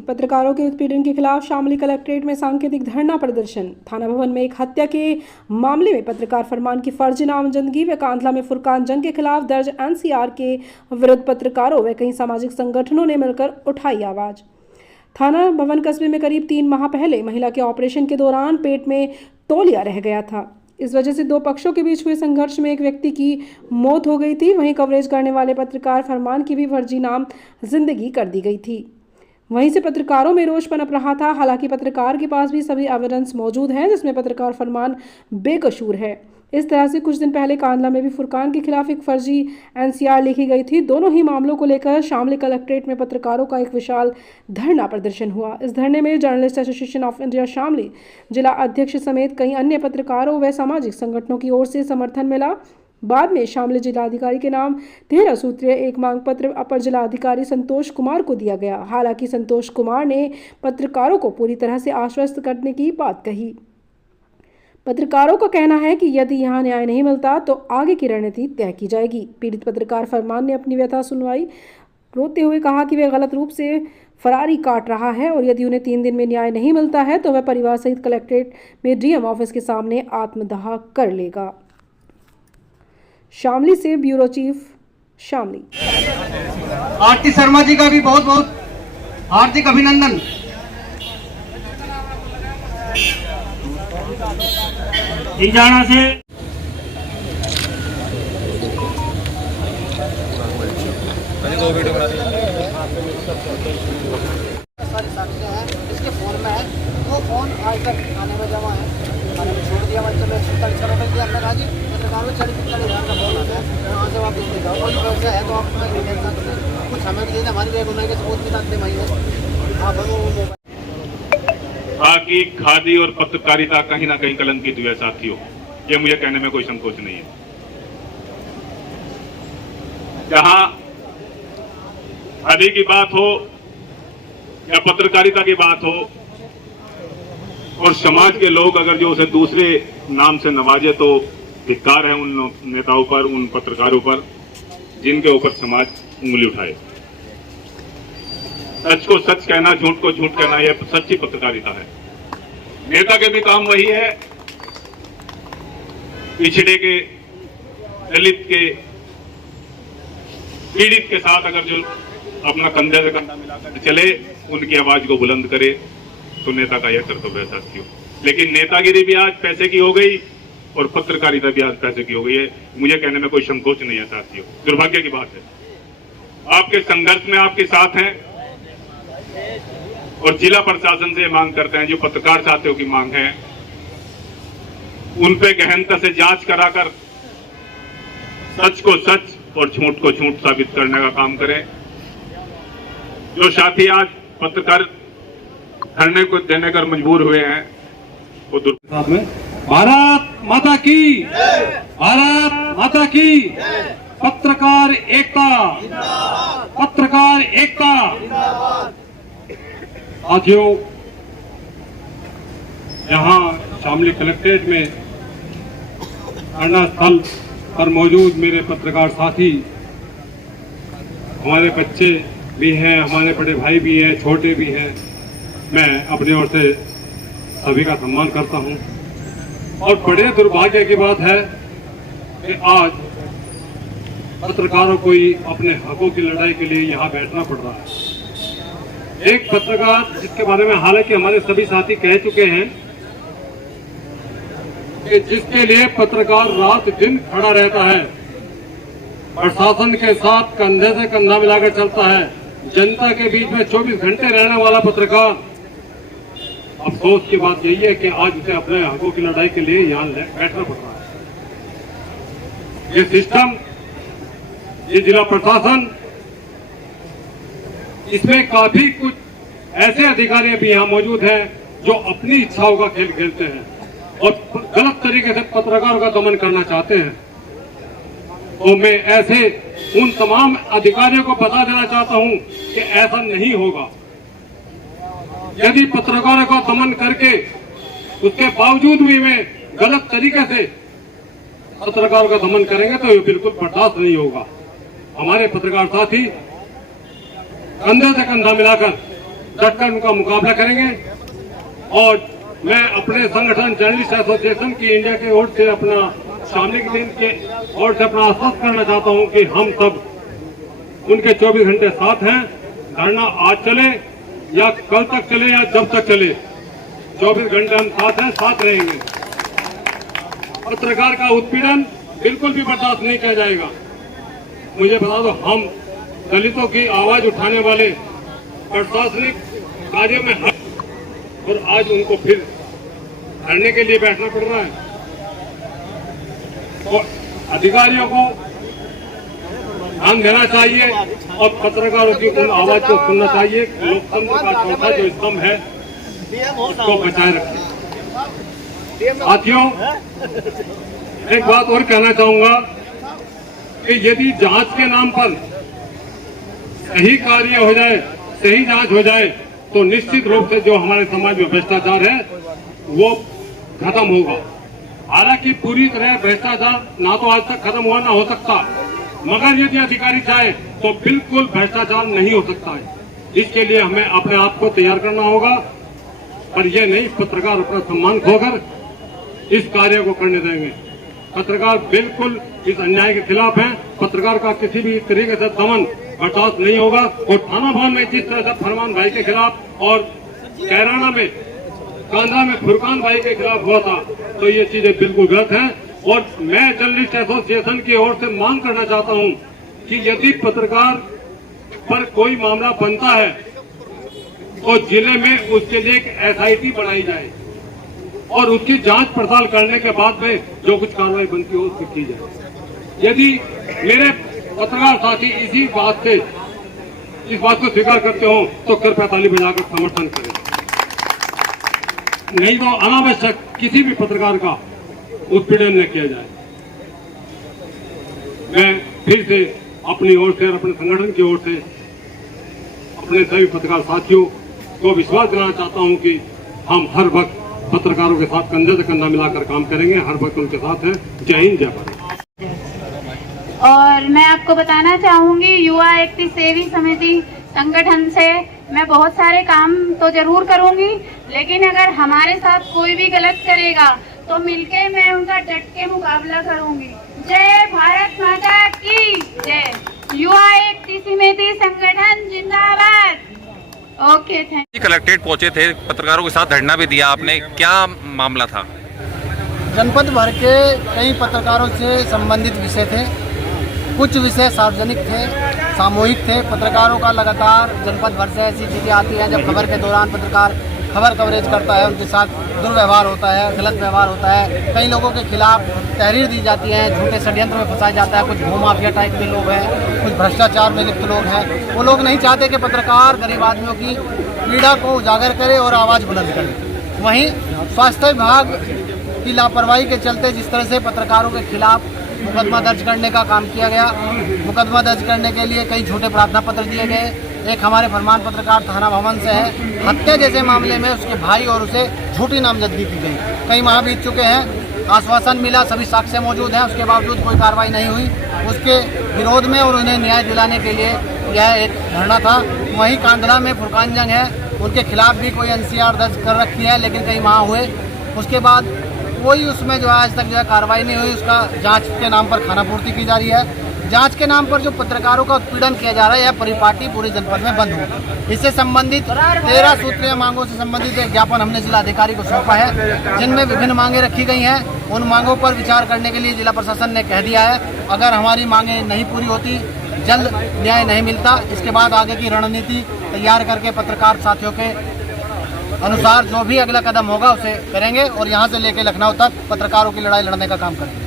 पत्रकारों के उत्पीड़न के खिलाफ शामली कलेक्ट्रेट में सांकेतिक धरना प्रदर्शन। थाना भवन में एक हत्या के मामले में पत्रकार फरमान की फर्जी नामजदगी व कांधला में फुरकान जंग के खिलाफ दर्ज एनसीआर के विरुद्ध पत्रकारों व कई सामाजिक संगठनों ने मिलकर उठाई आवाज। थाना भवन कस्बे में करीब 3 माह पहले महिला के ऑपरेशन के दौरान पेट में तौलिया रह गया था। इस वजह से 2 पक्षों के बीच हुए संघर्ष में एक व्यक्ति की मौत हो गई थी। वहीं कवरेज करने वाले पत्रकार फरमान की भी फर्जी नाम जिंदगी कर दी गई थी। वहीं से पत्रकारों में रोष पनप रहा था। हालांकि पत्रकार के पास भी सभी एविडेंस मौजूद हैं जिसमें पत्रकार फरमान बेकसूर है। इस तरह से कुछ दिन पहले कांधला में भी फुरकान के खिलाफ एक फर्जी एनसीआर लिखी गई थी। दोनों ही मामलों को लेकर शामली कलेक्ट्रेट में पत्रकारों का एक विशाल धरना प्रदर्शन हुआ। इस धरने में journalist association of India Shamli जिला अध्यक्ष समेत कई अन्य पत्रकारों व सामाजिक संगठनों की ओर से समर्थन मिला। बाद में शामली जिलाधिकारी के नाम 13 सूत्रीय एक मांग पत्र अपर जिलाधिकारी संतोष कुमार को दिया गया। हालांकि संतोष कुमार ने पत्रकारों को पूरी तरह से आश्वस्त करने की बात कही। पत्रकारों का कहना है कि यदि यहां न्याय नहीं मिलता तो आगे की रणनीति तय की जाएगी। पीड़ित पत्रकार फरमान ने अपनी व्यथा सुनवाई रोते हुए कहा कि वह गलत रूप से फरारी काट रहा है और यदि उन्हें 3 दिन में न्याय नहीं मिलता है तो वह परिवार सहित कलेक्ट्रेट में डीएम ऑफिस के सामने आत्मदाह कर लेगा। शामली से ब्यूरो चीफ शामली। आरती शर्मा जी का भी बहुत बहुत हार्दिक अभिनंदन। जाना से इसके फोन में है, वो फोन आज तक थाने में जमा है। थाने में छोड़ दिया, चलो 45 रुपये दिया। हमने कहा जी पत्रकारों 40-45 का फोन आता है, वहाँ से आप ले जाओ और व्यवसाय है तो आप कुछ हमें भी देना, हमारी बेगुनाही के सबूत भी दे महीने आप ताकि खादी और पत्रकारिता कहीं ना कहीं कलंकित हुए साथियों, ये मुझे कहने में कोई संकोच नहीं है। जहां खादी की बात हो या पत्रकारिता की बात हो और समाज के लोग अगर जो उसे दूसरे नाम से नवाजे तो धिक्कार है उन नेताओं पर, उन पत्रकारों पर जिनके ऊपर समाज उंगली उठाए। सच को सच कहना, झूठ को झूठ कहना, यह सच्ची पत्रकारिता है। नेता के भी काम वही है। पिछड़े के, दलित के, पीड़ित के साथ अगर जो अपना कंधे से कंधा मिलाकर चले, उनकी आवाज को बुलंद करे, तो नेता का यह कर्तव्य है साथियों। लेकिन नेतागिरी भी आज पैसे की हो गई और पत्रकारिता भी आज पैसे की हो गई है। मुझे कहने में कोई संकोच नहीं है साथियों। दुर्भाग्य की बात है। आपके संघर्ष में आपके साथ हैं और जिला प्रशासन से मांग करते हैं, जो पत्रकार साथियों की मांग है, उन पे गहनता से जांच कराकर सच को सच और झूठ को झूठ साबित करने का काम करें। जो साथी आज पत्रकार धरने को देने कर मजबूर हुए हैं वो भारत माता की, भारत माता की। पत्रकार एकता, पत्रकार एकता। साथियों, यहाँ शामली कलेक्ट्रेट में धरना स्थल पर मौजूद मेरे पत्रकार साथी, हमारे बच्चे भी हैं, हमारे बड़े भाई भी हैं, छोटे भी हैं। मैं अपनी ओर से सभी का सम्मान करता हूं और बड़े दुर्भाग्य की बात है कि आज पत्रकारों को ही अपने हकों की लड़ाई के लिए यहाँ बैठना पड़ रहा है। एक पत्रकार जिसके बारे में हालांकि हमारे सभी साथी कह चुके हैं कि जिसके लिए पत्रकार रात दिन खड़ा रहता है, प्रशासन के साथ कंधे से कंधा मिलाकर चलता है, जनता के बीच में 24 घंटे रहने वाला पत्रकार, अफसोस की बात यही है कि आज उसे अपने हकों की लड़ाई के लिए यहाँ बैठना पड़ रहा है। ये सिस्टम, ये जिला प्रशासन, इसमें काफी कुछ ऐसे अधिकारी भी यहाँ मौजूद हैं जो अपनी इच्छाओं का खेल खेलते हैं और गलत तरीके से पत्रकारों का दमन करना चाहते हैं। तो मैं ऐसे उन तमाम अधिकारियों को बता देना चाहता हूं कि ऐसा नहीं होगा। यदि पत्रकारों को दमन करके उसके बावजूद भी वे गलत तरीके से पत्रकारों का दमन करेंगे तो ये बिल्कुल बर्दाश्त नहीं होगा। हमारे पत्रकार साथी कंधे से कंधा मिलाकर डटकर उनका मुकाबला करेंगे। और मैं अपने संगठन जर्नलिस्ट एसोसिएशन की इंडिया के ओर से अपना शामली के ओर से अपना आश्वस्त करना चाहता हूं कि हम सब उनके 24 घंटे साथ हैं। धरना आज चले या कल तक चले या जब तक चले, 24 घंटे हम साथ हैं, साथ रहेंगे। पत्रकार का उत्पीड़न बिल्कुल भी बर्दाश्त नहीं किया जाएगा। मुझे बता दो, हम दलितों की आवाज उठाने वाले प्रशासनिक कार्य में और आज उनको फिर धरने के लिए बैठना पड़ रहा है। और अधिकारियों को ध्यान देना चाहिए और पत्रकारों की उन आवाज को सुनना चाहिए। लोकतंत्र का चौथा जो स्तंभ है उसको बचाए रखें। साथियों, एक बात और कहना चाहूंगा कि यदि जांच के नाम पर सही कार्य हो जाए, सही जांच हो जाए, तो निश्चित रूप से जो हमारे समाज में भ्रष्टाचार है वो खत्म होगा। हालांकि पूरी तरह भ्रष्टाचार ना तो आज तक खत्म हुआ ना हो सकता, मगर यदि अधिकारी चाहे तो बिल्कुल भ्रष्टाचार नहीं हो सकता है। इसके लिए हमें अपने आप को तैयार करना होगा, पर यह नहीं पत्रकार अपना सम्मान खोकर इस कार्य को करने देंगे। पत्रकार बिल्कुल इस अन्याय के खिलाफ हैं। पत्रकार का किसी भी तरीके से दमन बर्दाश्त नहीं होगा। और थाना भवन में जिस तरह से फरमान भाई के खिलाफ और कैराना में कांधा में फुरकान भाई के खिलाफ हुआ था, तो ये चीजें बिल्कुल गलत हैं। और मैं जर्नलिस्ट एसोसिएशन की ओर से मांग करना चाहता हूं कि यदि पत्रकार पर कोई मामला बनता है तो जिले में उसके लिए एक SIT बनाई जाए और उसकी जांच पड़ताल करने के बाद में जो कुछ कार्रवाई बनती हो उसकी की जाए। यदि मेरे पत्रकार साथी इसी बात से इस बात को स्वीकार करते हो तो कृपया ताली बजाकर समर्थन करें, नहीं तो अनावश्यक किसी भी पत्रकार का उत्पीड़न न किया जाए। मैं फिर से अपनी ओर से और अपने संगठन की ओर से अपने सभी पत्रकार साथियों को विश्वास दिलाना चाहता हूं कि हम हर वक्त पत्रकारों के साथ कंधे से कंधा मिलाकर काम करेंगे, हर वक्त उनके साथ हैं। जय हिंद, जय भारत। और मैं आपको बताना चाहूंगी, युवा एक्ति सेवी समिति संगठन से मैं बहुत सारे काम तो जरूर करूंगी, लेकिन अगर हमारे साथ कोई भी गलत करेगा तो मिलके मैं उनका डट के मुकाबला करूंगी। जय भारत माता की जय। युवा एक्ति समिति संगठन जिंदाबाद। Okay, thank you. कलेक्ट्रेट पहुंचे थे, पत्रकारों के साथ धरना भी दिया आपने, क्या मामला था? जनपद भर के कई पत्रकारों से संबंधित विषय थे। कुछ विषय सार्वजनिक थे, सामूहिक थे। पत्रकारों का लगातार जनपद भर से ऐसी चीज़ें आती हैं जब खबर के दौरान पत्रकार खबर कवरेज करता है, उनके साथ दुर्व्यवहार होता है, गलत व्यवहार होता है। कई लोगों के खिलाफ तहरीर दी जाती है, झूठे षड्यंत्र में फंसाया जाता है। कुछ भूमाफिया टाइप के लोग हैं, कुछ भ्रष्टाचार में लिप्त लोग हैं। वो लोग नहीं चाहते कि पत्रकार गरीब आदमियों की पीड़ा को उजागर करे और आवाज़ बुलंद करे। वहीं स्वास्थ्य विभाग की लापरवाही के चलते जिस तरह से पत्रकारों के खिलाफ मुकदमा दर्ज करने का काम किया गया, मुकदमा दर्ज करने के लिए कई झूठे प्रार्थना पत्र दिए गए। एक हमारे फरमान पत्रकार थाना भवन से है, हत्या जैसे मामले में उसके भाई और उसे झूठी नामजदगी की गई। कई माह बीत चुके हैं, आश्वासन मिला, सभी साक्ष्य मौजूद हैं, उसके बावजूद कोई कार्रवाई नहीं हुई। उसके विरोध में और उन्हें न्याय दिलाने के लिए यह एक धरना था। वहीं कांधला में फुरकान जंग है, उनके खिलाफ भी कोई NCR दर्ज कर रखी है, लेकिन कई माह हुए उसके बाद कोई उसमें जो है आज तक जो है कार्रवाई नहीं हुई। उसका जांच के नाम पर खानापूर्ति की जा रही है। जांच के नाम पर जो पत्रकारों का उत्पीड़न किया जा रहा है, यह परिपाटी पूरे जनपद में बंद हो। इससे संबंधित 13 सूत्रीय मांगों से संबंधित एक ज्ञापन हमने जिलाधिकारी को सौंपा है, जिनमें विभिन्न मांगे रखी गई हैं। उन मांगों पर विचार करने के लिए जिला प्रशासन ने कह दिया है। अगर हमारी मांगे नहीं पूरी होती, जल्द न्याय नहीं मिलता, इसके बाद आगे की रणनीति तैयार करके पत्रकार साथियों के अनुसार जो भी अगला कदम होगा उसे करेंगे और यहाँ से लेकर लखनऊ तक पत्रकारों की लड़ाई लड़ने का काम करेंगे।